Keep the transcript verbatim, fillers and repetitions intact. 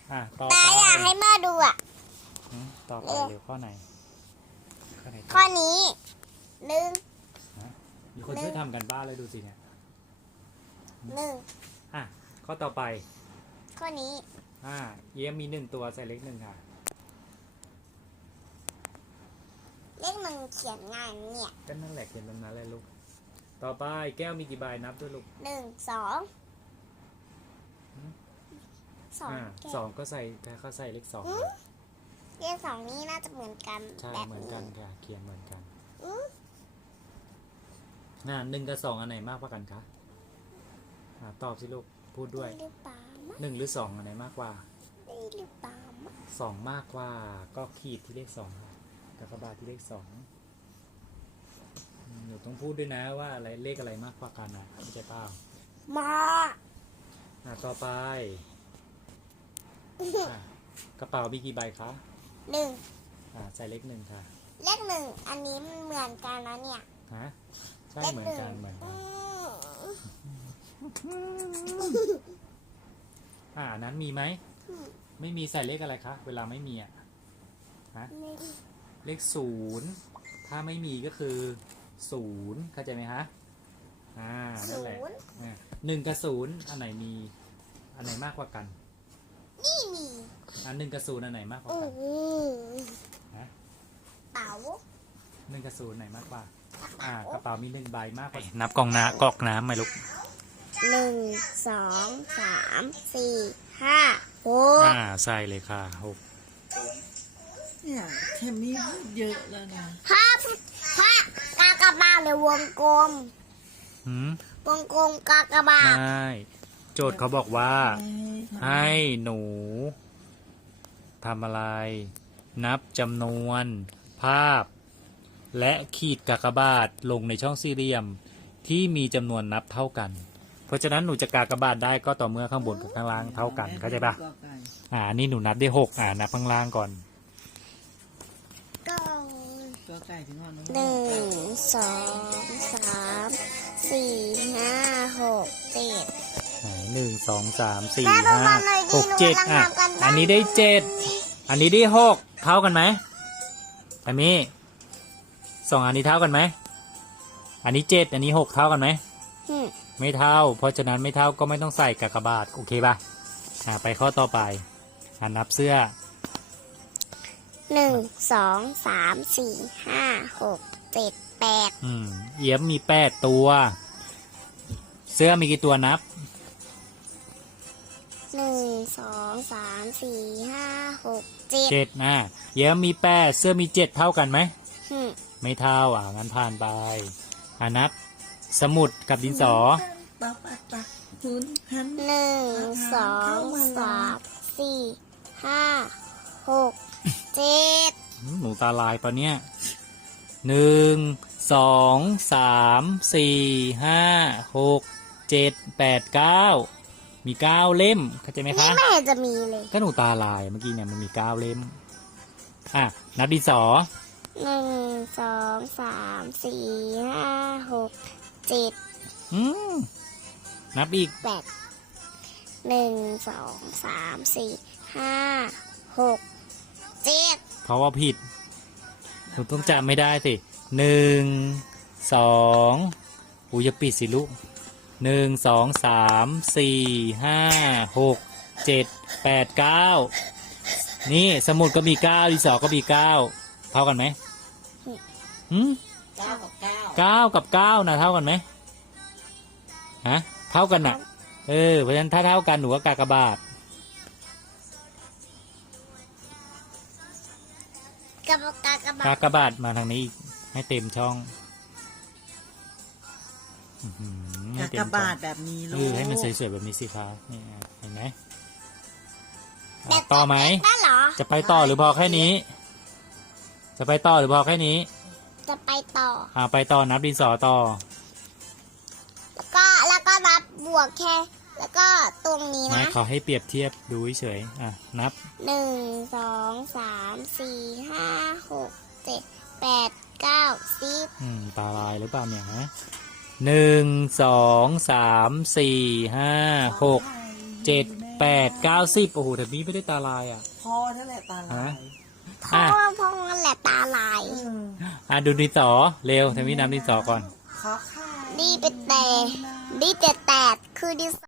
อ่ะต่อตาไปอยากให้แม่ดูอ่ะหืมต่อไปเร็วข้อไหนข้อไหนข้อนี้หนึ่งมีคนช่วยทำกันบ้านเลยดูสิเนี่ยหนึ่งอ่ะข้อต่อไปข้อนี้อ่าเอี้ยมมีหนึ่งตัวใส่เล็กหนึ่งค่ะเลขหนึ่งเขียนง่ายนะเนี่ยก็นั่นแหละเขียนตรงนั้นเลยลูกต่อไปแก้วมีกี่ใบนับด้วยลูกหนึ่งสองสองอ่าแก้วสองก็ใส่ถ้าเขาใส่เลขสองเลขสองนี้น่าจะเหมือนกันใช่แบบเหมือนนี้กันค่ะเขียนเหมือนกันอืมอ่าหนึ่งกับสองอันไหนมากกว่ากันคะอ่าตอบสิลูกพูดด้วยหรือเปล่าหนึ่งหรือสองอันไหนมากกว่าไม่หรือเปล่าสองมากกว่าก็ขีดที่เลขสองกากบาทที่เลขสองอืมหนูต้องพูดด้วยนะว่าอะไรเลขอะไรมากกว่ากันนะเข้าใจเปล่ามาอ่าต่อไปอ่ะกระเป๋ามีกี่ใบคะหนึ่งอ่าใส่เลขหนึ่งค่ะเลขหนึ่งอันนี้มันเหมือนกันนะเนี่ยฮะใช่เลขเหมือนหนึ่งกันเหมือนกัอืนมอ่าอันนั้นมีไหมไม่มีใส่เลขอะไรคะเวลาไม่มีอ่ะฮะนี่เลขศูนย์ถ้าไม่มีก็คือศูนย์เข้าใจไหมฮะอ่านั่ศูนแหละนย์อ่ะหนึ่งกับศูนย์อันไหนมีอันไหนมากกว่ากันนี่มีอันหนึ่งกับศูนย์อันไหนมากกว่าอืกันมฮะเป๋าหนึ่งกับศูนย์ไหนมากกว่ากระอ่าเป๋ากระเป๋ามีหนึ่งใบมากกว่านับกองน้ำกอกน้ำไหมลูกหนึ่งสองสามสี่ห้าหกอ่าใส่เลยค่ะหกเนี่ยเทมมี่พูดเยอะแล้วนะห้าห้ากากบาทในวงกลมหืมวงกลมกากบาไมท่โจทย์เขาบอกว่าให้ทำให้หนูทำอะไร นับจำนวนภาพ และขีดกากบาทลงในช่องสี่เหลี่ยมที่มีจำนวนนับเท่ากัน เพราะฉะนั้นหนูจะกากบาทได้ก็ต่อเมื่อข้างบนกับข้างล่างเท่ากันเข้าใจปะกอไก่อ่าอันนี่หนูนับได้หกอ่านับข้างล่างก่อนก็กอไก่ถึงนอนหนึ่งสองสามสี่ห้าหกเจ็ดไหนหนึ่งสองสามสี่แม่ดูห้ามันหน่อยดิหกเจ็ดหนูกำลังอ่ะทำกันบ้านอันนี้ได้เจ็ดอันนี้ได้หกเท่ากันไหมอันนี้สองอันนี้เท่ากันไหมอันนี้เจ็ดอันนี้หกเท่ากันไหมอืมไม่เท่า เพราะฉะนั้นไม่เท่าก็ไม่ต้องใส่กากบาทโอเคป่ะอ่าไปข้อต่อไปอ่านับเสื้อหนึ่งสองสามสี่ห้าหกเจ็ดแปดอืมเอี้ยมมีแปดตัว เสื้อมีกี่ตัวนับหนึ่งสองสามสี่ห้าหกเจ็ดเจ็ดนะเอี้ยมมีแปดเสื้อมีเจ็ดเท่ากันไหมอืมไม่เท่าอ่างั้นผ่านไปอ่านับ สมุดกับดินสอปักปักปักหุนหันหนึ่งสองสามสี่ห้าหกเจ็ดอืมหนูตาลายปะเนี่ยหนึ่งสองสามสี่ห้าหกเจ็ดแปดเก้ามีเก้าเล่มเข้าใจไหมนี่คะแม่จะมีเลยก็หนูตาลายเมื่อกี้เนี่ยมันมีเก้าเล่มอ่ะนับดินสอหนึ่งสองสามสี่ห้าหกเจ็ดอืมนับอีกแปดหนึ่งสองสามสี่ห้าหกเจ็ดเพราะว่าผิดหนูต้องจำไม่ได้สิหนึ่งสองอูอย่าปิดสิลูกหนึ่งสองสามสี่ห้าหกเจ็ดแปดเก้านี่สมุดก็มีเก้าดินสอก็มีเก้าเท่ากันไหมหืมเก้ากับเก้าเก้ากับเก้านะเท่ากันไหมฮะเท่ากันน่ะ เออเพราะฉะนั้นถ้าเท่ากันหนูก็กากบาทกับกากบาทกากบาทมาทางนี้อีกให้เต็มช่องอื้อหือให้กาเต็กมช่องบาทแบบนี้ลูเอก อให้มันสวยๆแบบนี้สิคะนี่เห็นไหมแบอ่ะบต่อไหมนั่นเหรอจะไปต่อหรือพอแค่นี้ จะไปต่อหรือพอแค่นี้จะไปต่ออ่าไปต่อนับดินสอต่อแล้วก็แล้วก็นับบวกแค่ แล้วก็ตรงนี้ไม่นะเขาให้เปรียบเทียบดูเฉยๆอ่ะนับหนึ่งสองสามสี่ห้าหกเจ็ดแปดเก้าสิบอืมตาลายหรือเปล่าเนี่ยฮะหนึ่งสองสามสี่ห้าหก เจ็ดแปดเก้าสิบโอ้โหแต่มี่ไม่ได้ตาลายอ่ะพ่อนั่นแหละตาลายพ่อพ่อแหละตาลายเอออ่ะดูดินสอเร็วแต่มี่นำดินสอก่อนขอไข่นี่เป็นแต่นี่แต่แตดคือดินสอ